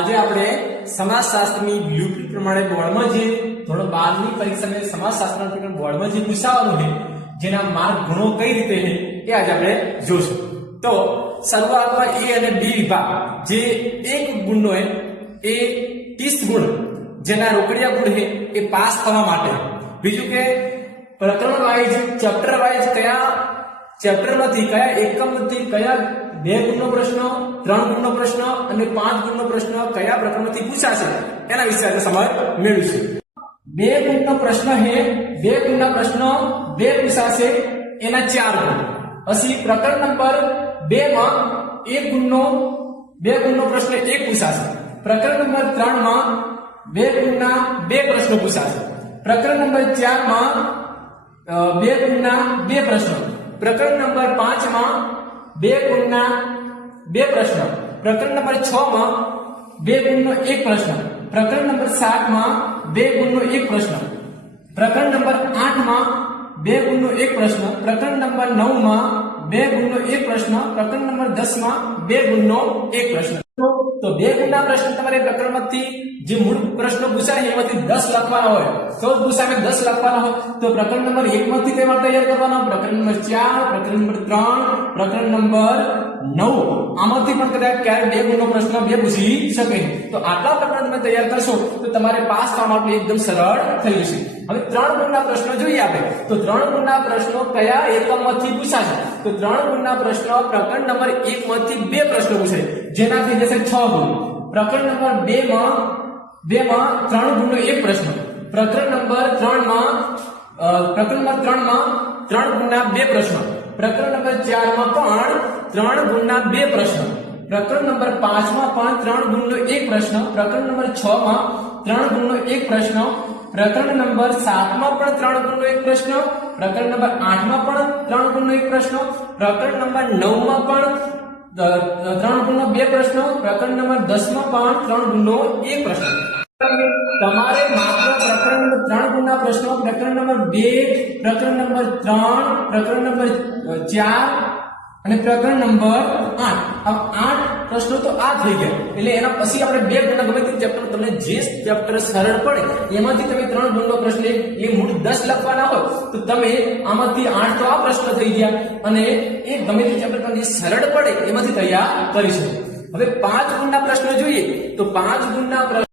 આજે આપણે સમાજશાસ્ત્રની બ્લુપ્રિન્ટ પ્રમાણે બોર્ડમાં જે ધોરણ બારની પરીક્ષાને સમાજશાસ્ત્ર બોર્ડમાં જે પૂછાવાનું છે, જેના માર્ક ગુણો કઈ રીતે છે, એ આજે આપણે જોશું. તો શરૂઆતમાં એ અને બી વિભાગ, જે એક ગુણનો એ 30 ગુણ, જેના રોકડિયા ગુણ છે, એ પાસ થવા માટે. બીજું કે પ્રકરણ વાઇઝ, ચેપ્ટર વાઇઝ કયા, ચેપ્ટરમાંથી કયા એકમથી કયા બે ગુણનો પ્રશ્ન, ત્રણ ગુણનો પ્રશ્ન અને પાંચ ગુણનો પ્રશ્ન કયા પ્રકરણમાંથી પૂછાશે? એના વિશે આપણે સમજ મેળવીશું. બે ગુણનો પ્રશ્ન હે, બે ગુણના પ્રશ્ન બે પૂછાશે, એના ચાર ગુણ. પછી પ્રકરણ નંબર બે માં એક ગુણનો, બે ગુણનો પ્રશ્ન એક પૂછાશે. પ્રકરણ નંબર ત્રણમાં બે ગુણના બે પ્રશ્નો પૂછાશે. પ્રકરણ નંબર ચારમાં બે ગુણના બે પ્રશ્નો. પ્રકરણ નંબર પાંચમાં બે ગુણના બે પ્રશ્નો. પ્રકરણ નંબર છ માં બે ગુણનો એક પ્રશ્ન. પ્રકરણ નંબર સાતમાં બે ગુણનો એક પ્રશ્ન. પ્રકરણ નંબર આઠમાં બે ગુણનો એક પ્રશ્ન. પ્રકરણ નંબર નવમાં બે ગુણનો એક પ્રશ્ન. પ્રકરણ નંબર દસમાં બે ગુણનો એક પ્રશ્ન. તો બે ગુણના પ્રશ્ન તમારે પ્રકરણમાંથી જે મૂળ પ્રશ્નો પૂછાય એમાંથી દસ લખવાના હોય, તો જ પૂછાય દસ લખવાના હોય, તો પ્રકરણ નંબર 1 માંથી કઈ તૈયાર કરવાના, પ્રકરણ નંબર 4 પ્રકરણ નંબર ત્રણ, પ્રકરણ નંબર નવ. આમાંથી પણ કદાચ ક્યારે બે ગુણનો પ્રશ્ન બે પૂછી શકે. તો આટલા પ્રકરણ તમે તૈયાર કરશો, તો તમારે પાસ થવા માટે એકદમ સરળ થઈ જશે. હવે ત્રણ ગુણના પ્રશ્નો જોઈએ આપણે. તો ત્રણ ગુણના પ્રશ્નો કયા એકમમાંથી પૂછાશે? તો ત્રણ ગુણના પ્રશ્નો પ્રકરણ નંબર 1 માંથી બે પ્રશ્નો પૂછાય. જેના થઈ જશે છ ગુણ. પ્રકરણ નંબર 2 માં 2 માં ત્રણ ગુણનો એક પ્રશ્ન. પ્રકરણ નંબર 3 માં પ્રકરણ નંબર 3 માં ત્રણ ગુણના બે પ્રશ્નો. પ્રકરણ નંબર 4 માં પણ ત્રણ ગુણના બે પ્રશ્ન. પ્રકરણ નંબર 5 માં પણ ત્રણ ગુણનો એક પ્રશ્ન. પ્રકરણ નંબર 6 માં ત્રણ ગુણનો એક પ્રશ્ન. પ્રકરણ નંબર સાતમાં પણ ત્રણ ગુણનો એક પ્રશ્ન, પ્રકરણ નંબર આઠમાં પણ ત્રણ ગુણનો એક પ્રશ્ન, પ્રકરણ નંબર નવમાં પણ ત્રણ ગુણનો બે પ્રશ્નો, પ્રકરણ નંબર દસમાં પણ ત્રણ ગુણનો એક પ્રશ્ન. તમારે માત્ર પ્રકરણ નંબર ત્રણ ગુણના પ્રશ્નો, પ્રકરણ નંબર બે, પ્રકરણ નંબર ત્રણ, પ્રકરણ નંબર ચાર અને પ્રકરણ નંબર આઠ. આ આઠ પ્રશ્નો તો આ થઈ ગયા. એટલે એના પછી આપણે બે ગુણના ગમે તે ચેપ્ટર તમને જે ચેપ્ટર સરળ પડે, એમાંથી તમે ત્રણ ગુણનો પ્રશ્ન એ મૂળ દસ લખવાના હોય, તો તમે આમાંથી આઠ તો આ પ્રશ્ન થઈ ગયા. અને એ ગમે તે ચેપ્ટર તમને સરળ પડે, એમાંથી તૈયાર કરી શકો. હવે પાંચ ગુણના પ્રશ્નો જોઈએ, તો પાંચ ગુણના પ્રશ્ન